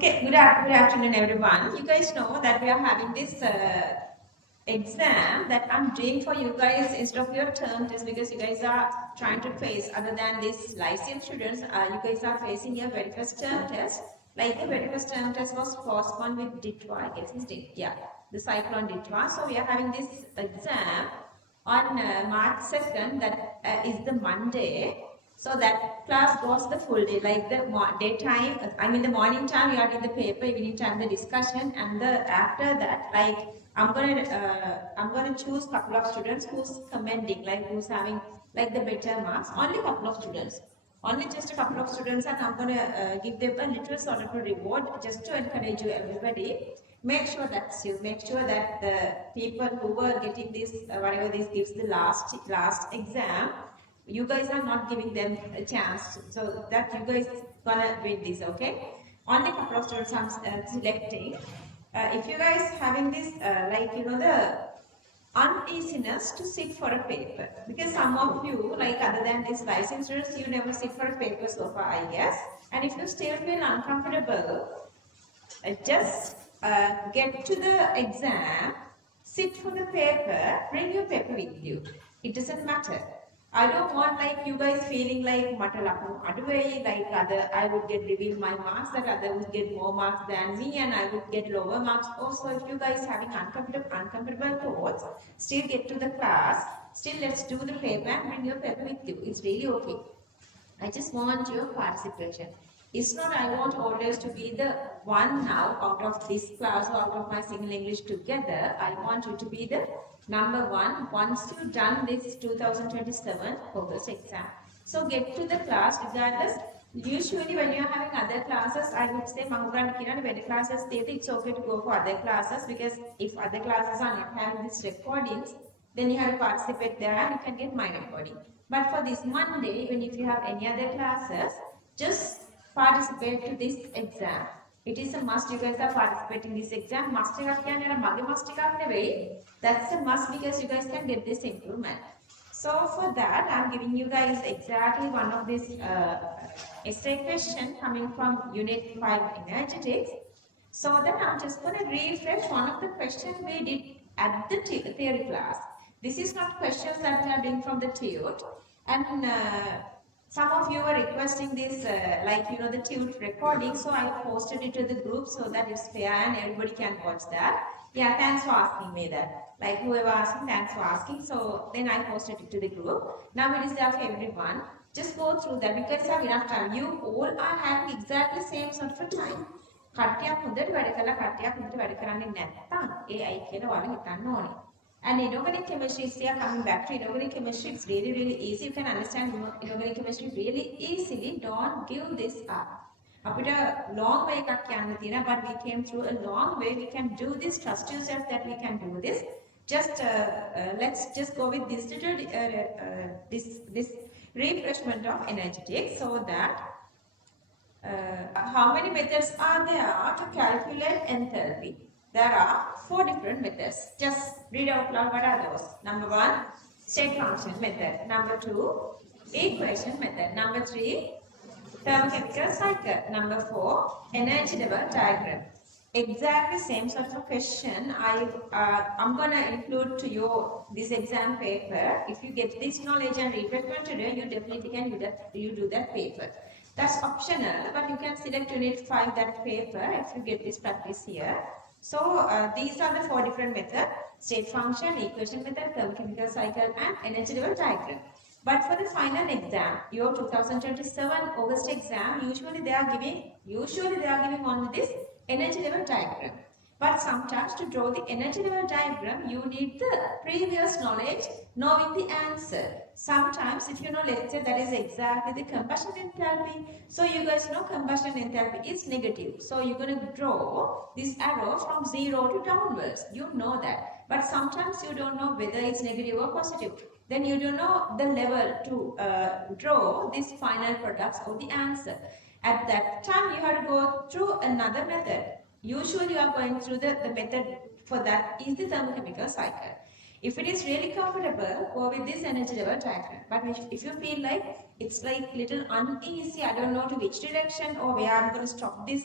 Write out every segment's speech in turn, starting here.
Okay, good afternoon everyone. You guys know that we are having this exam that I'm doing for you guys instead of your term test because you guys are trying to face, other than these lyceum students, you guys are facing your very first term test. Like the very first term test was postponed with DITWA, I guess it's DIT, yeah, the cyclone DITWA. So we are having this exam on March 2nd, that is the Monday. So that class goes the full day, like the daytime, I mean the morning time you are in the paper, evening time the discussion, and the after that, like I'm gonna choose couple of students who's commending, like who's having like the better marks. Only couple of students, only just a couple of students, and I'm gonna give them a little sort of a reward just to encourage you everybody. Make sure that's you. Make sure that the people who were getting this, whatever this gives the last exam, you guys are not giving them a chance, so that you guys gonna win this. Okay, only couple of students I'm selecting. If you guys having this like the uneasiness to sit for a paper, because some of you, like other than these licensed students, you never sit for a paper so far, I guess. And if you still feel uncomfortable, just get to the exam, sit for the paper, bring your paper with you. It doesn't matter. I don't want like you guys feeling like mata lakunu aduwei, like other I would get reveal my marks, that other would get more marks than me and I would get lower marks. Also, if you guys having uncomfortable thoughts, still get to the class, still let's do the paper and bring your paper with you. It's really okay. I just want your participation. It's not I want always to be the one now out of this class or out of my Sinhala English together. I want you to be the number one once you've done this 2027 August exam. So get to the class regardless. Usually when you're having other classes, I would say when classes it's okay to go for other classes, because if other classes are not having these recordings, then you have to participate there and you can get my recording. But for this Monday, even if you have any other classes, just participate to this exam. It is a must. You guys are participating in this exam. Must that's a must, because you guys can get this improvement. So for that, I'm giving you guys exactly one of this essay question coming from Unit 5 Energetics. So then I'm just going to refresh one of the questions we did at the theory class. This is not questions that we are doing from the TUT. And some of you were requesting this, the TUT recording. So I posted it to the group so that it's fair and everybody can watch that. Yeah, thanks for asking me that. Like whoever asking, thanks for asking. So then I posted it to the group. Now it is there for everyone. Just go through that because you have enough time. You all are having exactly same sort of time. කට්ටියක් හොඳට වැඩ කළා කට්ටියක් හොඳට වැඩ කරන්නේ නැත්නම් ඒ අයි කියලා ඔයාලා හිතන්න ඕනේ. And inorganic chemistry is here. Coming back to inorganic chemistry, it's really easy. You can understand inorganic chemistry really easily. Don't give this up. අපිට long way එකක් යන්න තියෙනවා, but we came through a long way. We can do this. Trust yourself that we can do this. Just let's just go with this little this refreshment of energetics, so that how many methods are there to calculate enthalpy? There are 4 different methods. Just read out loud what are those. Number 1, state function method. Number 2, equation method. Number 3, thermochemical cycle. Number 4, energy level diagram. Exactly same sort of question I'm going to include to you this exam paper. If you get this knowledge and refreshment today, you definitely can do that paper. That's optional, but you can select Unit 5 that paper if you get this practice here. So these are the 4 different methods: state function, equation method, thermochemical cycle, and energy level diagram. But for the final exam, your 2027 August exam, usually they are giving only this energy level diagram. But sometimes to draw the energy level diagram, you need the previous knowledge, knowing the answer. Sometimes if you know, let's say that is exactly the combustion enthalpy. So you guys know combustion enthalpy is negative. So you're going to draw this arrow from 0 to downwards. You know that. But sometimes you don't know whether it's negative or positive. Then you don't know the level to draw this final products or the answer. At that time, you have to go through another method. Usually you are going through the method for that is the thermochemical cycle. If it is really comfortable, go with this energy level diagram. But if you feel like it's like little uneasy, I don't know to which direction or where I'm going to stop this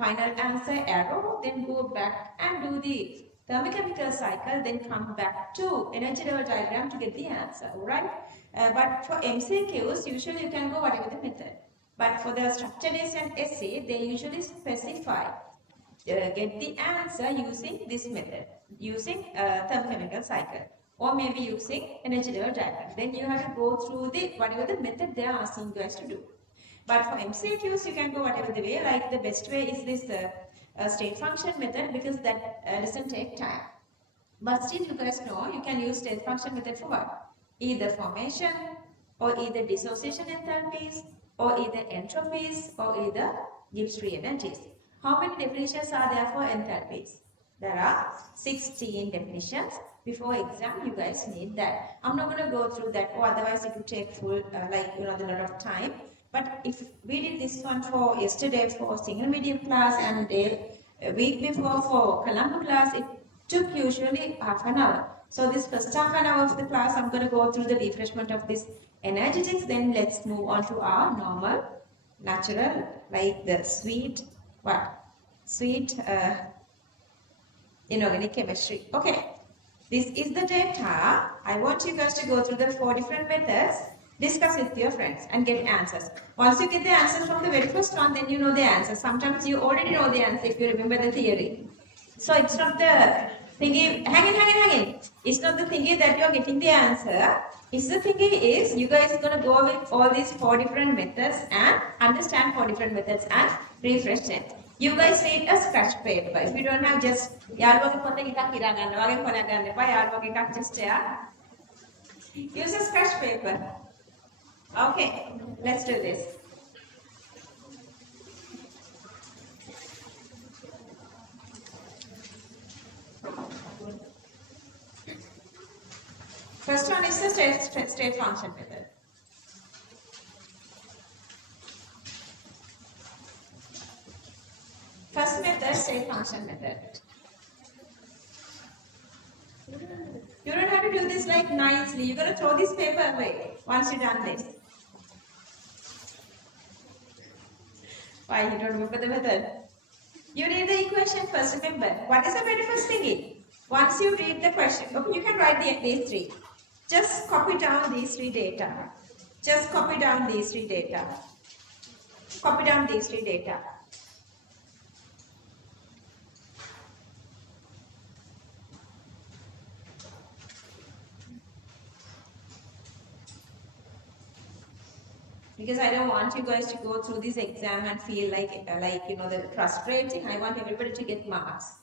final answer arrow, then go back and do the thermochemical cycle, then come back to energy level diagram to get the answer, alright? But for MCQs, usually you can go whatever the method. But for the structure-based and essay, they usually specify get the answer using this method, using thermochemical cycle, or maybe using energy level diagram. Then you have to go through the whatever the method they are asking you guys to do. But for MCQs, you can go whatever the way. Like the best way is this state function method, because that doesn't take time. But still, you guys know you can use state function method for what? Either formation, or either dissociation enthalpies, or either entropies, or either Gibbs free energies. How many definitions are there for enthalpies? There are 16 definitions. Before exam, you guys need that. I'm not going to go through that, or otherwise it would take full, a lot of time. But if we did this one for yesterday for single medium class, and a week before for Colombo class, it took usually half an hour. So this first half an hour of the class, I'm going to go through the refreshment of this energetics. Then let's move on to our normal, natural, like the sweet inorganic chemistry. Okay, this is the data. I want you guys to go through the 4 different methods, discuss with your friends and get answers. Once you get the answers from the very first one, then you know the answer. Sometimes you already know the answer if you remember the theory. So it's not the thingy, hang in. It's not the thingy that you're getting the answer. It's the thingy is you guys are going to go with all these 4 different methods and understand 4 different methods and refresh them. You guys need a scratch paper. If you don't have, just just use a scratch paper. Okay, let's do this. First one is the state function method. First method, state function method. You don't have to do this like nicely. You're going to throw this paper away once you've done this. Why you don't remember the method? You read the equation first, remember. What is the very first thingy? Once you read the question, you can write these 3. Just copy down these 3 data. Just copy down these 3 data. Copy down these 3 data. Because I don't want you guys to go through this exam and feel like the frustrating. I want everybody to get marks.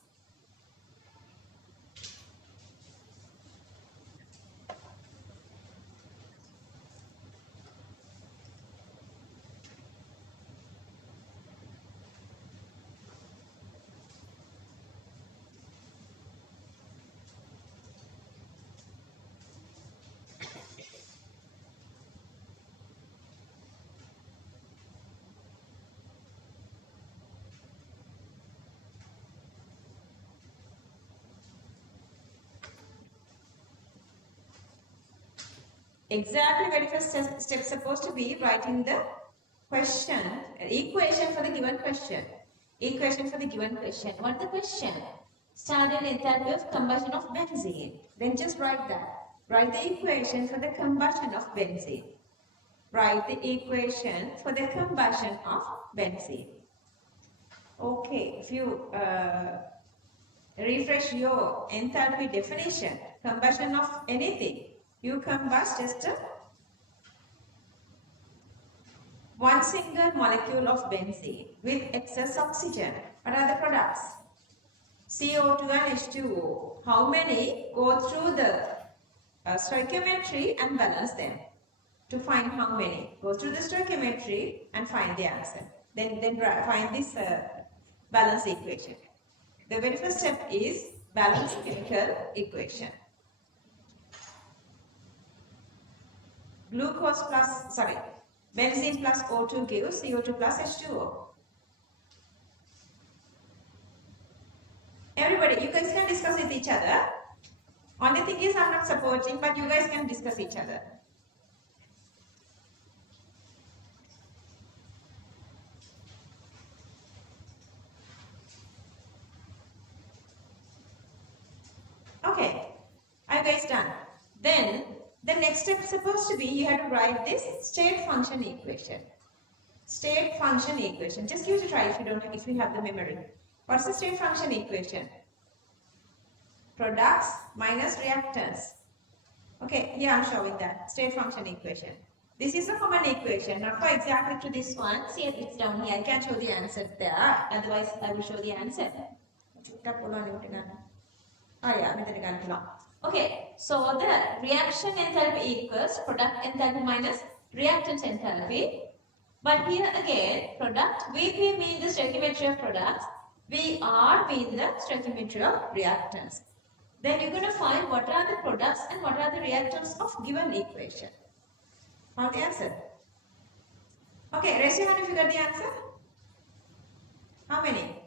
Exactly very first step supposed to be writing the question, equation for the given question. Equation for the given question. What's the question? Standard enthalpy of combustion of benzene. Then just write that. Write the equation for the combustion of benzene. Write the equation for the combustion of benzene. Okay, if you refresh your enthalpy definition, combustion of anything, you combust just one single molecule of benzene with excess oxygen. What are the products? CO2 and H2O. How many? Go through the stoichiometry and balance them to find how many. Go through the stoichiometry and find the answer. Then find this balance equation. The very first step is balance chemical equation. Benzene plus O2 gives CO2 plus H2O. Everybody, you guys can discuss with each other. Only thing is I'm not supporting, but you guys can discuss each other. it's supposed to be, you have to write this state function equation. State function equation. Just give it a try if you have the memory. What's the state function equation? Products minus reactants. Okay, here I'm showing that state function equation. This is a common equation. Not for exactly to this one. See, it's down here. I can't show the answer there. Otherwise, I will show the answer. Okay, so the reaction enthalpy equals product enthalpy minus reactant enthalpy. But here again, product, VP means the stoichiometry of products, VR means the stoichiometry of reactants. Then you're going to find what are the products and what are the reactants of given equation. Found the answer? Okay, raise your hand if you got the answer. How many?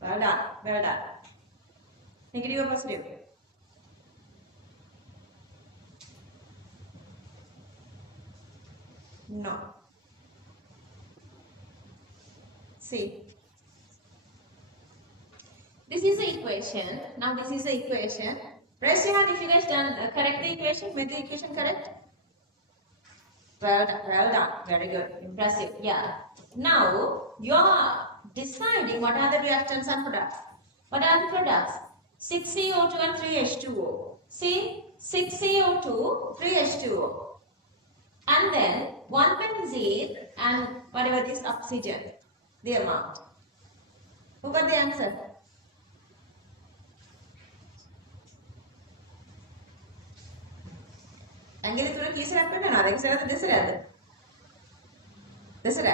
Well done, well done. Negative or positive? No. See. This is the equation. Now this is the equation. Raise your hand if you guys done correct the equation. Made the equation correct? Well done. Very good. Impressive. Yeah. Now you are deciding what are the reactants and products. What are the products? 6CO2 and 3H2O. See? 6CO2, 3H2O. And then 1 benzene and whatever this oxygen. The amount. Who got the answer? Angle is going to use it. No, this is this is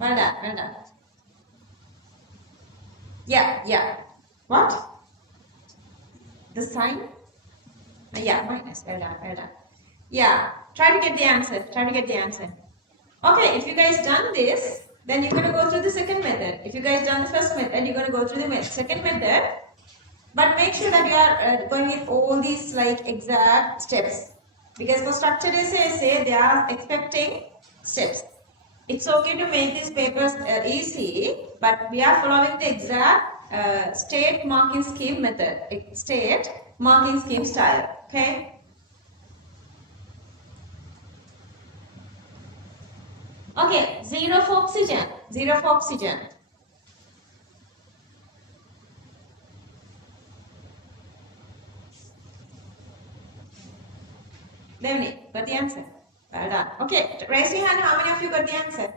well done, well done. Yeah. What? The sign? Yeah, minus. Well done. Yeah, try to get the answer. Okay, if you guys done this, then you're going to go through the second method. If you guys done the first method, you're going to go through the second method. But make sure that you are going with all these like exact steps. Because for structured essay, they are expecting steps. It's okay to make these papers easy, but we are following the exact state marking scheme method. State marking scheme style. Okay? Okay, 0 for oxygen. 0 for oxygen. Devni, got the answer? Well done. Okay, raise your hand. How many of you got the answer?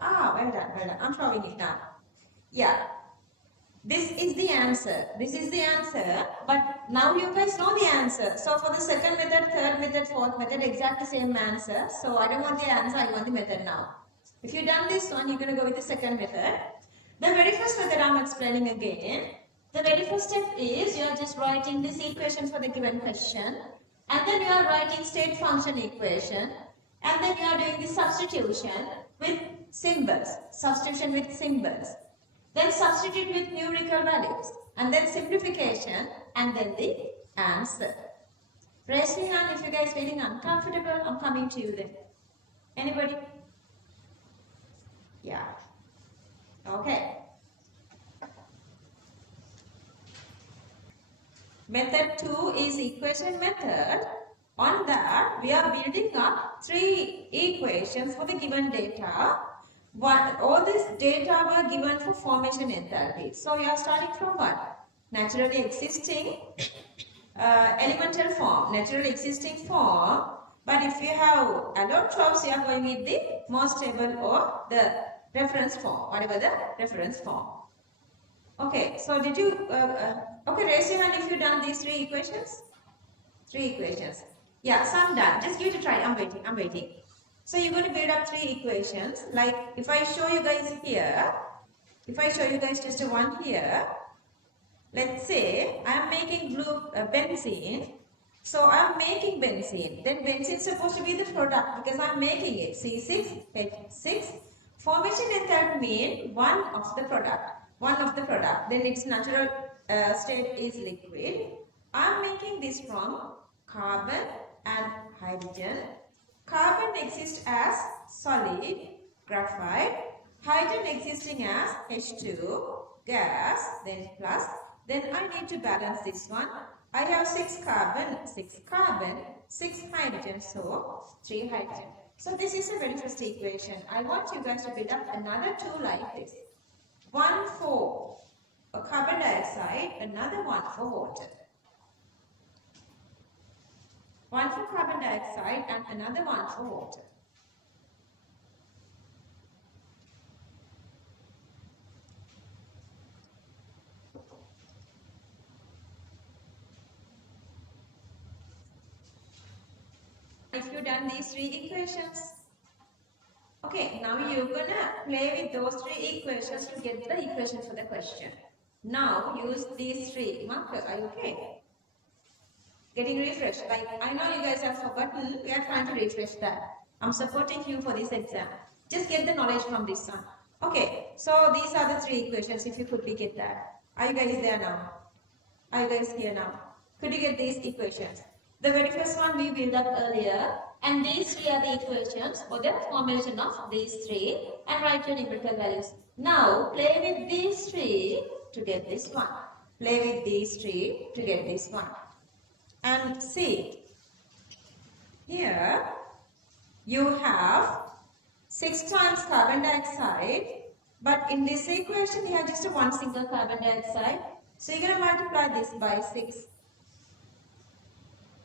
Well done. I'm showing it now. Yeah. This is the answer. But now you guys know the answer. So for the second method, third method, fourth method, exactly same answer. So I don't want the answer, I want the method now. If you've done this one, you're going to go with the second method. The very first method I'm explaining again. The very first step is you're just writing this equation for the given question. And then you are writing state function equation. And then you are doing the substitution with symbols. Then substitute with numerical values. And then simplification. And then the answer. Raise your hand if you guys feeling uncomfortable. I'm coming to you then. Anybody? Yeah. Okay. Method 2 is equation method. On that, we are building up 3 equations for the given data. All this data were given for formation enthalpy. So, you are starting from what? Naturally existing elemental form, naturally existing form. But if you have allotropes, you are going with the most stable or the reference form, whatever the reference form. Okay, so did you, okay, raise your hand if you've done these 3 equations. 3 equations. Yeah, some done. Just give it a try. I'm waiting. So you're going to build up 3 equations. Like if I show you guys here, just one here. Let's say I am making benzene. So I am making benzene. Then benzene is supposed to be the product because I am making it. C6H6. Formation enthalpy means one of the product. Then its natural state is liquid. I am making this from carbon and hydrogen. Carbon exists as solid, graphite. Hydrogen existing as H2, gas, then plus. Then I need to balance this one. I have 6 carbon, 6 hydrogen, so 3 hydrogen. So this is a very first equation. I want you guys to build up another 2 like this. One for a carbon dioxide, another one for water. One for carbon dioxide and another one for water. If you've done these 3 equations, okay, now you're gonna play with those 3 equations to get the equation for the question. Now use these 3 marker. Are you okay? Getting refreshed. Like, I know you guys have forgotten. We are trying to refresh that. I'm supporting you for this exam. Just get the knowledge from this one. Okay, so these are the 3 equations. If you could get that. Are you guys there now? Are you guys here now? Could you get these equations? The very first one we built up earlier, and these 3 are the equations for the formation of these 3, and write your numerical values. Now play with these 3 to get this one. Play with these 3 to get this one. And see, here you have 6 times carbon dioxide, but in this equation you have just one single carbon dioxide. So you're going to multiply this by 6.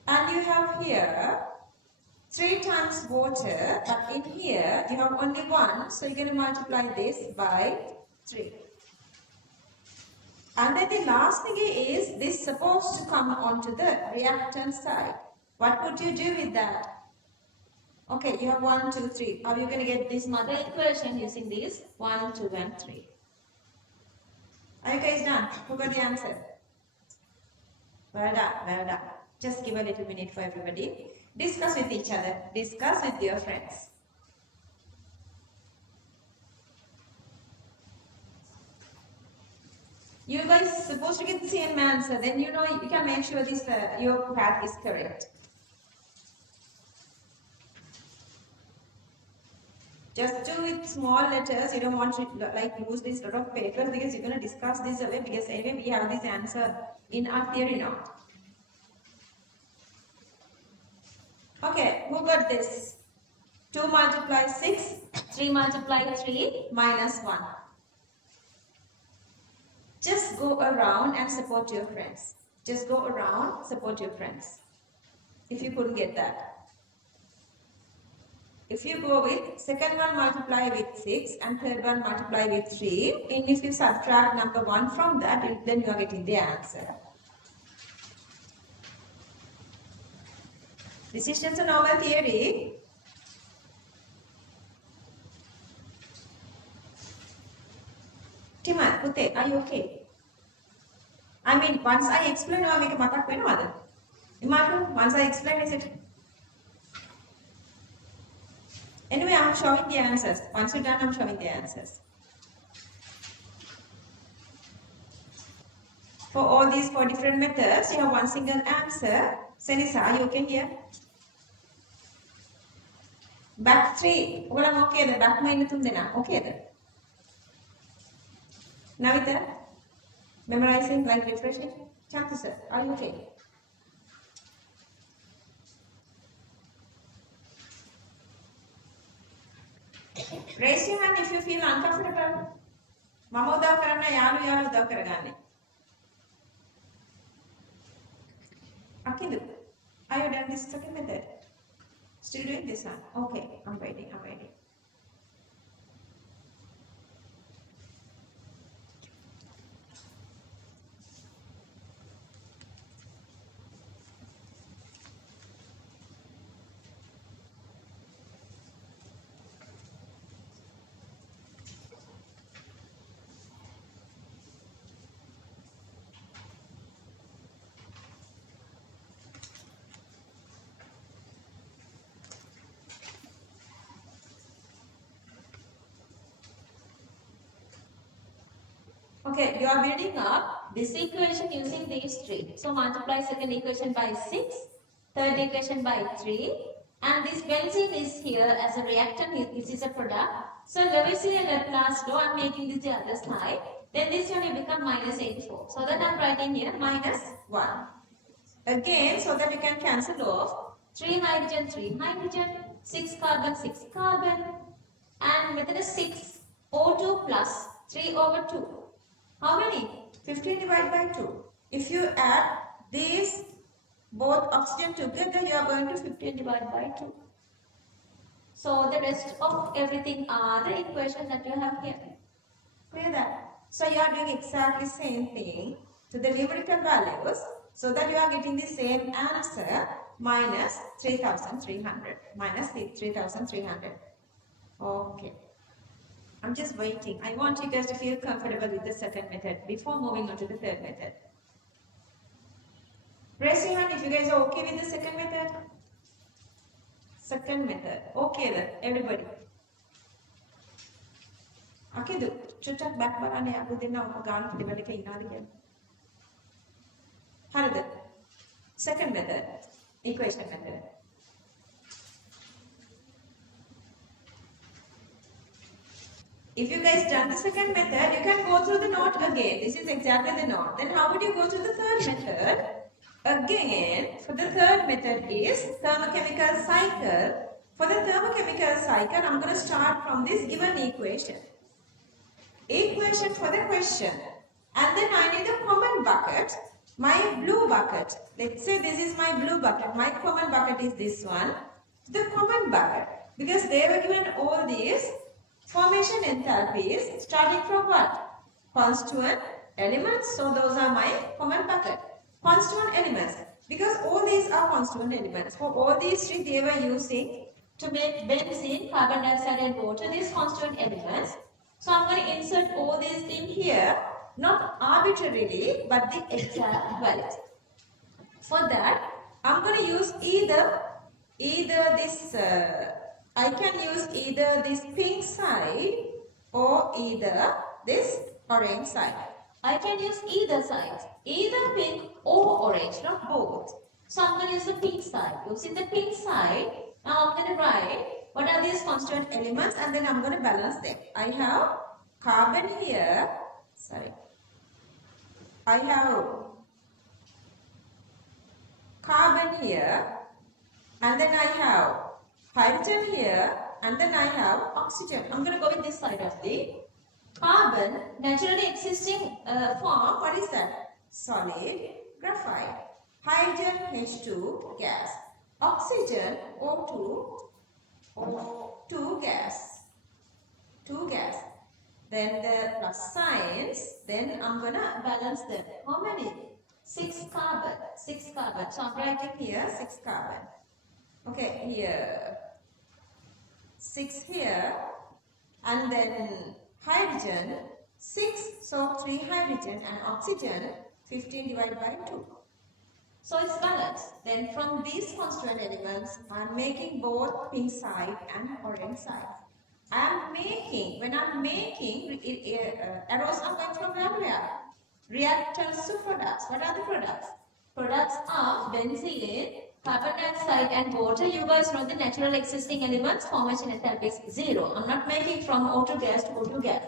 And you have here 3 times water, but in here you have only 1, so you're going to multiply this by 3. And then the last thing is this supposed to come onto the reactant side. What could you do with that? Okay, you have 1, 2, 3. How are you going to get this mother equation using these 1, 2, and 3? Are you guys done? Who got the answer? Well done, well done. Just give a little minute for everybody. Discuss with each other. Discuss with your friends. You guys are supposed to get the same answer. Then you know you can make sure this your path is correct. Just do with small letters. You don't want to like use this lot of papers because you're going to discuss this away. Because anyway we have this answer in our theory now. Okay, who got this? 2 multiply 6, 3 multiply 3 minus 1. Just go around and support your friends. Just go around, support your friends. If you couldn't get that. If you go with second one multiply with 6 and third one multiply with 3, and if you subtract number 1 from that, then you are getting the answer. This is just a normal theory. Tima, Pute, are you okay? I mean, once I explain, I'll make a matak venawada. Imagine, once I explain, is it? Anyway, I'm showing the answers. Once you're done, I'm showing the answers. For all these 4 different methods, you have one single answer. Senisa, are you okay here? Back 3. Ogalam okay da? Back ma inna 3 dena. Okay da? Navita? Memorizing, like refreshing? Chantu sir, are you okay? Raise your hand if you feel uncomfortable. Mama udav karanna, yaru udav karaganne. Akindu, are you done this second method? Still doing this one? Okay, I'm waiting. Okay, you are building up this equation using these 3. So multiply second equation by 6, third equation by 3, and this benzene is here as a reactant. This is a product. So Lavoisier and Laplace law, I'm making this the other side. Then this one will become minus 84. So that I'm writing here minus 1. Again, so that you can cancel off 3 hydrogen, 3 hydrogen, 6 carbon, 6 carbon, and method is 6, O2 plus 3 over 2. How many? 15 divided by 2. If you add these both oxygen together, you are going to 15 divided by 2. So the rest of everything are the equation that you have here. Clear that? So you are doing exactly same thing to the numerical values so that you are getting the same answer minus 3300. Minus 3300. Okay. I'm just waiting. I want you guys to feel comfortable with the second method before moving on to the third method. Raise your hand if you guys are okay with the second method. Second method. Okay then, everybody. Okay, do. Chutak back barane aku dinna oka gaan පිළිවෙලක ඉන්නවාද කියලා. හරිද? Second method, equation method. If you guys done the second method, you can go through the note again. This is exactly the note. Then how would you go through the third method? Again, for the third method is thermochemical cycle. For the thermochemical cycle, I'm going to start from this given equation. Equation for the question. And then I need a common bucket, my blue bucket. Let's say this is my blue bucket. My common bucket is this one. The common bucket. Because they were given all these formation enthalpies starting from what? Constituent elements. So those are my common bucket. Constituent elements. Because all these are constituent elements. For all these three they were using to make benzene, carbon dioxide and water, these constituent elements. So I'm going to insert all these in here, not arbitrarily, but the exact values. For that, I'm going to use either this, I can use either this pink side or either this orange side. I can use either side, either pink or orange, not both. So I'm going to use the pink side. Using the pink side, now I'm going to write what are these constituent elements and then I'm going to balance them. I have carbon here, I have carbon here and then I have hydrogen here and then I have oxygen. I'm going to go with this side of the carbon, naturally existing form, what is that? Solid graphite. Hydrogen H2 gas. Oxygen O2 gas. 2 gas. Then the plus signs, then I'm going to balance them. How many? 6 carbon. 6 carbon. So I'm writing here 6 carbon. Okay, here 6 here and then hydrogen 6, so 3 hydrogen and oxygen 15 divided by 2. So it's balanced. Then from these constituent elements, I'm making both pink side and orange side. I'm making, when I'm making, arrows are going from where to where? Reactants to products. What are the products? Products are benzene, carbon dioxide and water. You guys know the natural existing elements, formation enthalpy is 0. I'm not making from O2 gas to O2 gas.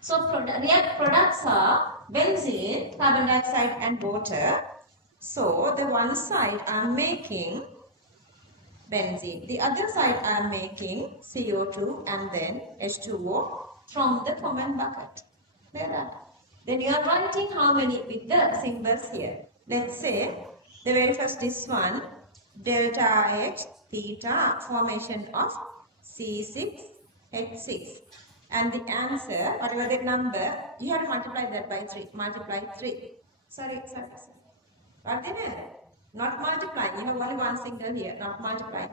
So products are benzene, carbon dioxide and water. So the one side I'm making benzene. The other side I am making CO2 and then H2O from the common bucket. Clear that? Then you are writing how many with the symbols here. Let's say the very first this one, delta H theta formation of C6 H6. And the answer, whatever the number, you have to multiply that by 3. Multiply 3. Sorry. What did it? Not multiplying. You have only one single here, not multiplying.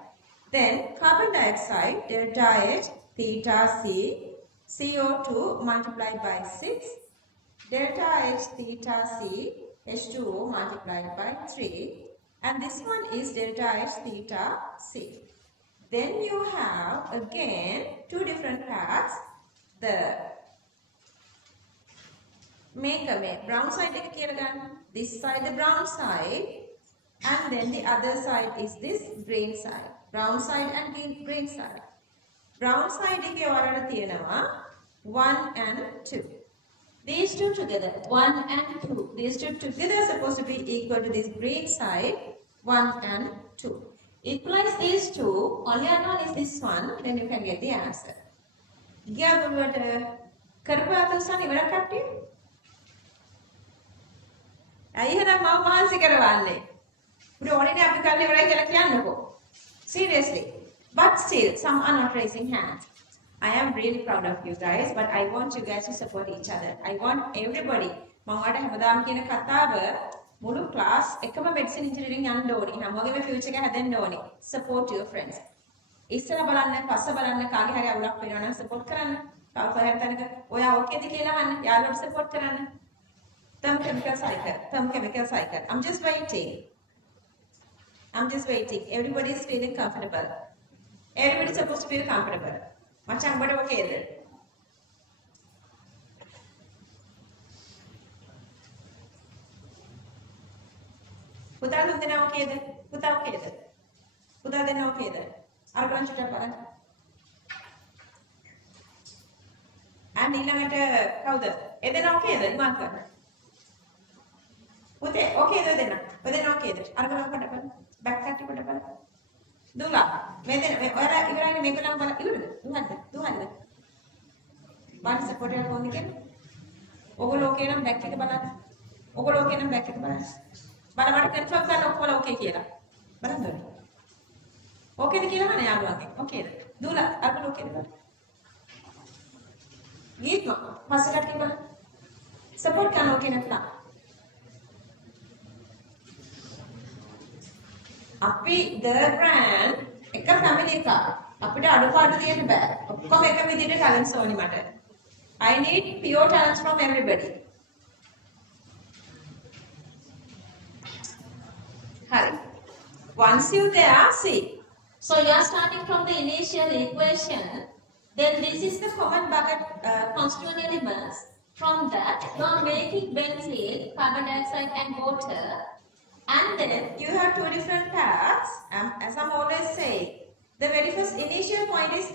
Then carbon dioxide, delta H, theta C, CO2 multiplied by 6, delta H, theta C, H2O multiplied by 3. And this one is delta H, theta C. Then you have again two different parts. The make brown side, this side the brown side. And then the other side is this green side. Brown side and green side. Brown side is 1 and 2. These two together, 1 and 2. These two together are supposed to be equal to this green side, 1 and 2. Equalize these two, only unknown is this one, then you can get the answer. Yeah, but කරපු අතෝසන් ඉවර කට්ටිය. ඇයි එහෙනම් මම මහන්සි කරවන්නේ? උඩ ඕනේ අපි කරලා ඉවරයි කියලා කියන්නකෝ. Seriously. But still, some are not raising hands. I am really proud of you guys, but I want you guys to support each other. I want everybody. මම ඔයාලට හැමදාම කියන කතාව මුළු ක්ලාස් එකම මෙඩිසින් ඉන්ජිනියරින් යන්න ඕනේ. හැමෝගෙම ෆියුචර් එක හැදෙන්න ඕනේ. Support your friends. ඉස්සර බලන්න, පස්ස බලන්න කාගේ හරි අවුලක් වෙනවා නම් support කරන්න. කවුරු හරි තැනක ඔයා ඕකේද කියලා අහන්න. යාළුවට support කරන්න. Thumb chemical cycle. I'm just waiting. Everybody is feeling comfortable. Everybody is supposed to feel comfortable. Macam what okay then? Putar dena okay then? Putar okay then? Putar dena okay then? Arkalan chuta paran. And ඊළඟට කවුද? එදෙන okay then? ඉමාන් කරන්න. පුතේ okay දෙන්න. ඔදෙන okay then? අරගලන් කොට බලන්න. back කට්ටි කොට බලන්න. දුලා මේ දෙන ඔයාලා ඉවරයිනේ මේකලම බලන්න ඉවරද? දුහද්ද? බාන්න සපෝට් එක කොහොමද කියන්නේ? ඔයගොල්ලෝ okay නම් back එක බලන්න. ඔයගොල්ලෝ okay නම් back එක බලන්න. බලවට කන්ෆර්ම් කරන්න ඔක්කොම okay කියලා. බලන්න ඕනේ. ඕකේද කියලා අහන්න යාළුවාගෙන්. ඕකේද? දුලා අරගල ඕකේද බලන්න. ගීත් පස්සේ කට්ටි බලන්න. සපෝට් කරන්න okay නැත්නම් අපි the brand එක family එකක් අපිට අඩුපාඩු දෙන්න බෑ ඔක්කොම එක විදිහට talents ඕනි මට I need pure talents from everybody හරි once you there see so you are starting from the initial equation then this is the common bucket constituent elements from that you are making benzene carbon dioxide and water. And then you have two different paths. As I'm always saying, the very first initial point is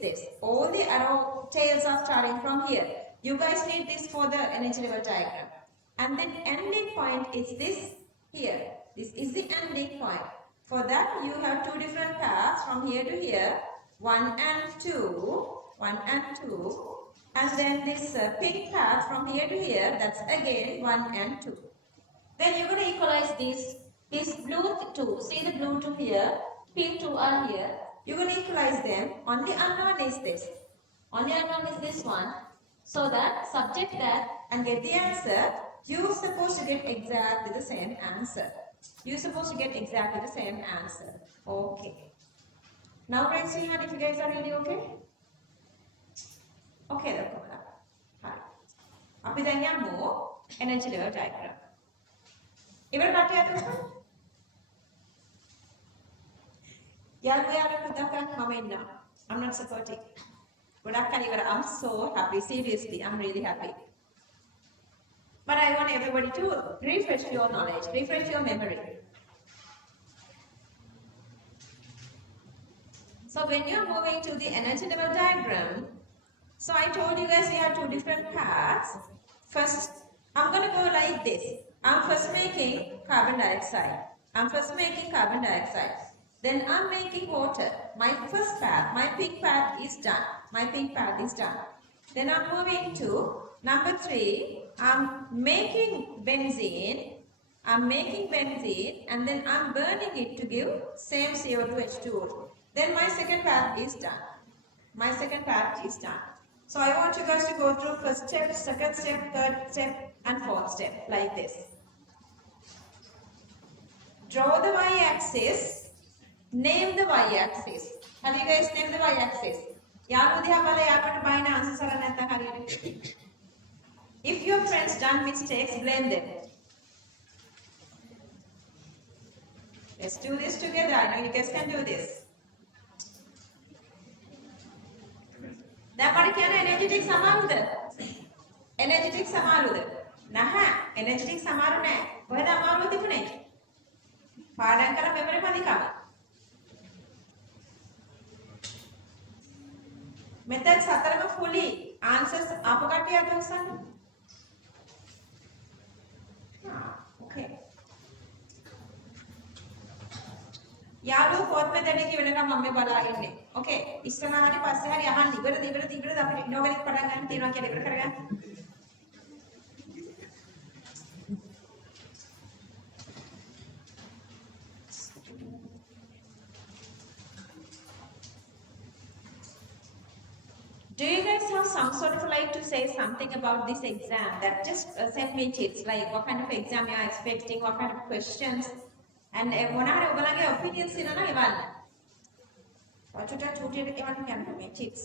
this. All the arrow tails are starting from here. You guys need this for the energy level diagram. And then ending point is this here. This is the ending point. For that, you have two different paths from here to here. 1 and 2. And then this pink path from here to here, that's again 1 and 2. Then you're going to equalize this blue 2. See the blue 2 here, pink 2 are here. You're going to equalize them. Only unknown is this. Only unknown is this one. So that subject that and get the answer. You're supposed to get exactly the same answer. Okay. Now raise your hand if you guys are really okay. Okay, that's all. Hi. අපි දැන් යමු energy level diagram. ඉවර කට්ටියද උසන්? යාළුවා පුතක් මම ඉන්නවා. I'm not supporting. ගොඩක් අය ඉවර. I'm so happy. Seriously, I'm really happy. But I want everybody to refresh your knowledge, refresh your memory. So when you're moving to the energy level diagram, so I told you guys we have two different paths. First, I'm going to go like this. I'm first making carbon dioxide. Then I'm making water. My first path, my pink path is done. Then I'm moving to number 3. I'm making benzene. And then I'm burning it to give same CO2 H2O. Then my second path is done. So I want you guys to go through first step, second step, third step and fourth step like this. Draw the y-axis, name the y-axis. Have you guys named the y-axis? If your friends done mistakes, blame them. Let's do this together. I know you guys can do this. දැන් මට කියන්න එනර්ජිටික් සමාරුද? එනර්ජිටික් සමාරුද? නැහැ. එනර්ජිටික් සමාරු නැහැ. කොහෙද අමාරුව තිබුණේ? පාඩම් කරලා මෙමරි පදිකම. Methods හතරම fully answers ආපු කට්ටිය අත උස්සන්න. Okay. යාළුවෝ fourth method එක ඉවරනකම් මම බලාගෙන ඉන්නේ. Okay. ඉස්සරහා හරි පස්සේ හරි අහන්න ඉවරද අපිට ඉනෝගනික් පටන් ගන්න තියෙනවා කියලා ඉවර කරගන්න. Do you guys have some sort of like to say something about this exam? That just send me tips, like what kind of exam you are expecting, what kind of questions, and මොනවාරි ඔයගලගේ opinions ඉන්නවනම් එවන්න. ඔච්චර චූටියට එවන්න කියන්න මේ tips.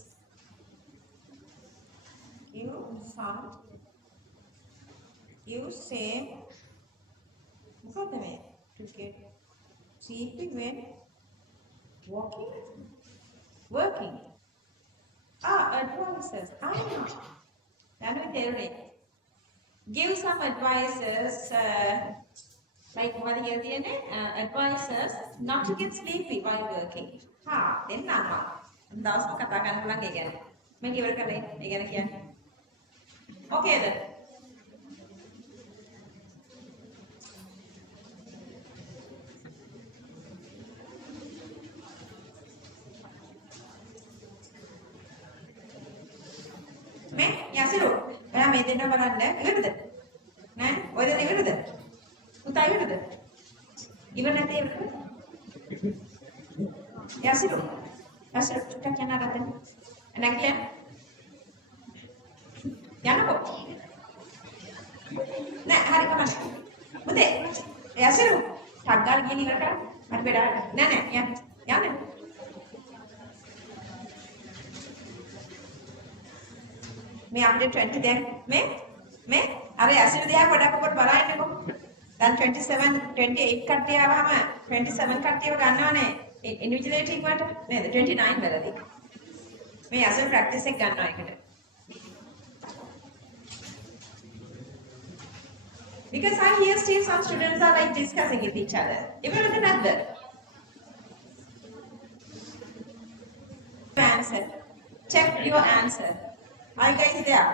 You say මොකද මේ to get sleepy when working. Advices. Give some advices, like what you did, advices not to get sleepy while working. Then nama. That's what katakan ulang again. Make you work again. Okay then. මේ යසිරු ඔයා මේ දෙන්න බලන්න ඉවරද නෑ ඔය දෙන්න ඉවරද පුතා ඉවරද ඉවර නැතේ ඉවරද යසිරු චුට්ටක් යන්න අරගෙන නැගිටින්න යන්නකෝ නෑ හරි කමන්න පුතේ යසිරු ටක් ගාලා ගිහින් ඉවර කරා හරි බෙඩා නෑ යන්න මේ අපිට 20 දැන් මේ අර ඇසිඩ් දිහා පොඩක් බලන්නකො. දැන් 27 28 කට්ටිය ආවම 27 කට්ටියව ගන්නවනේ ඉන්විජිලේටිං වලට නේද 29 වලදී. මේ ඇසිඩ් ප්‍රැක්ටිස් එක ගන්නවා එකට. Because I hear still some students are like discussing with each other. Even another answer. Check your answer. Are you guys there?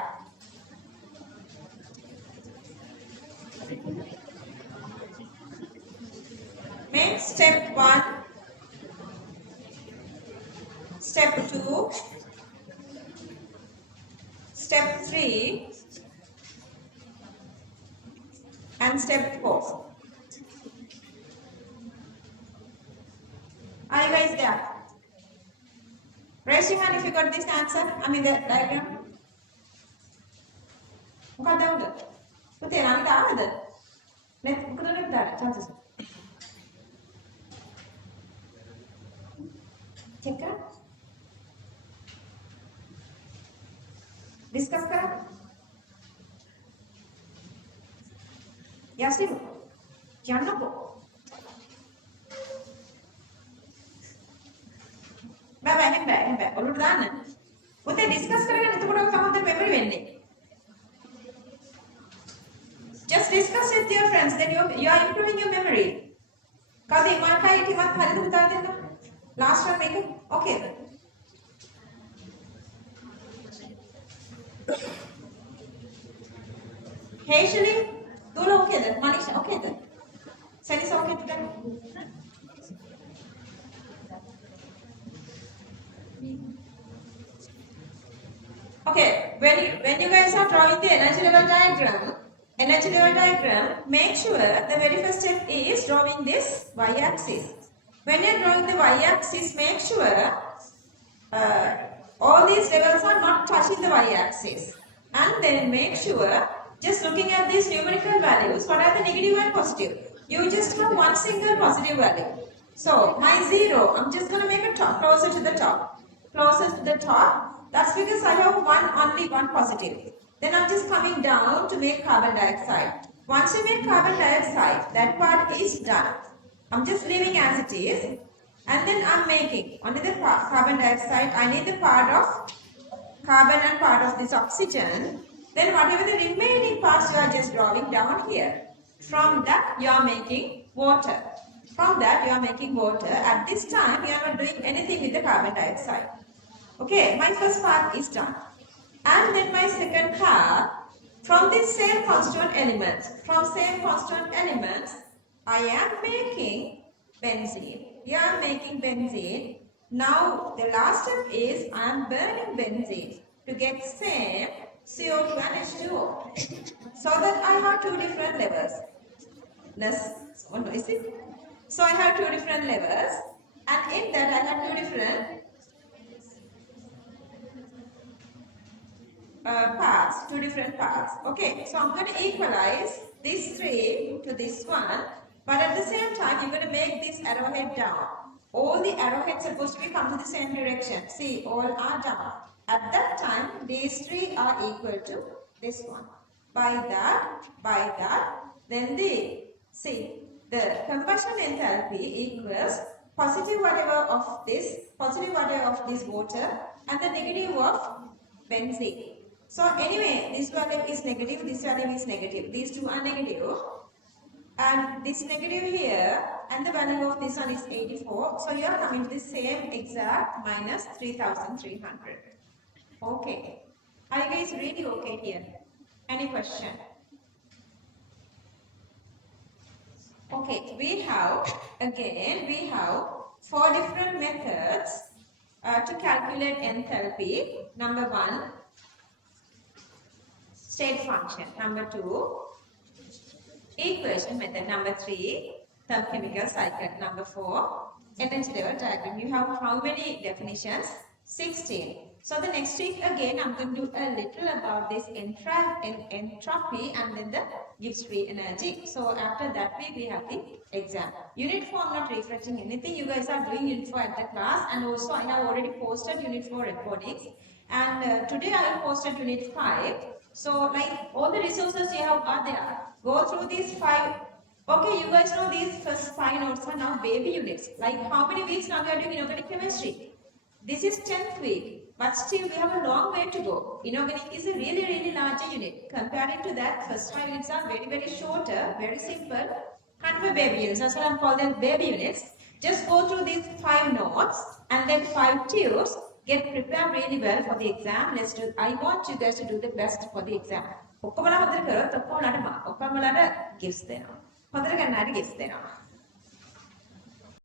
Make step 1, step 2, step 3, and step 4. Are you guys there? Raise your hand if you got this answer. I mean the diagram. මොකක්ද උඩ? පුතේ නම් තාවද? නෙත් මොකද නෙත් දාලා chances. check කර. discuss කර. යසිරු යන්නකෝ. බෑ හැබැයි ඔළුවට දාන්න. පුතේ discuss කරගෙන එතකොට තමයි මෙමරි වෙන්නේ. Just discuss with your friends, then you are improving your memory. Kasi imankai imat hari tu beta denna. Last one make it. Okay. Hey Shri, dulu okay then. Manisha okay then. Sanis okay then. Okay, when you guys are drawing the energy level diagram, make sure the very first step is drawing this y-axis. When you are drawing the y-axis, make sure all these levels are not touching the y-axis. And then make sure, just looking at these numerical values, what are the negative and positive? You just have one single positive value. So, my 0, I'm just going to make it closer to the top. Closer to the top. That's because I have only one positive. Then I'm just coming down to make carbon dioxide. Once you make carbon dioxide, that part is done. I'm just leaving as it is. And then I'm making, only the carbon dioxide, I need the part of carbon and part of this oxygen. Then whatever the remaining parts you are just drawing down here. From that you are making water. From that you are making water. At this time you are not doing anything with the carbon dioxide. Okay, my first part is done. And then my second part, from this same constant elements, I am making benzene. Here I am making benzene. Now the last step is I am burning benzene to get same CO2 and H2O. So that I have two different levels. So noisy. So I have two different levels, and in that I have two different two different paths. Okay, so I'm going to equalize this 3 to this one, but at the same time, you're going to make this arrowhead down. All the arrowheads are supposed to be come to the same direction. See, all are down. At that time, these 3 are equal to this one. By that, then the combustion enthalpy equals positive whatever of this water and the negative of benzene. So anyway, this value is negative, this value is negative. These two are negative. And this negative here, and the value of this one is 84. So you are coming to the same exact minus 3300. Okay. Are you guys really okay here? Any question? Okay, we have 4 different methods to calculate enthalpy. Number 1, state function. Number 2, equation method. Number 3, thermochemical cycle. Number 4, energy level diagram. You have how many definitions? 16. So the next week again I'm going to do a little about this entropy and then the Gibbs free energy. So after that week we have the exam. Unit 4 I'm not reflecting anything. You guys are doing Unit 4 at the class, and also I have already posted Unit 4 recordings, and today I have posted Unit 5. So like all the resources you have are there. Go through these 5. Okay, you guys know these first 5 notes are now baby units. Like how many weeks now we are doing inorganic chemistry? This is 10th week, but still we have a long way to go. Inorganic is a really larger unit. Comparing to that, first 5 units are very shorter, very simple, kind of a baby units. That's why I'm calling them baby units. Just go through these 5 notes and then 5 tubes. Get prepared really well for the exam. I want you guys to do the best for the exam. ඔක්කොමලා හොඳට කරොත් ඔක්කොමලාට ගිෆ්ට්ස් දෙනවා. හොඳට ගන්නට ගිෆ්ට්ස් දෙනවා.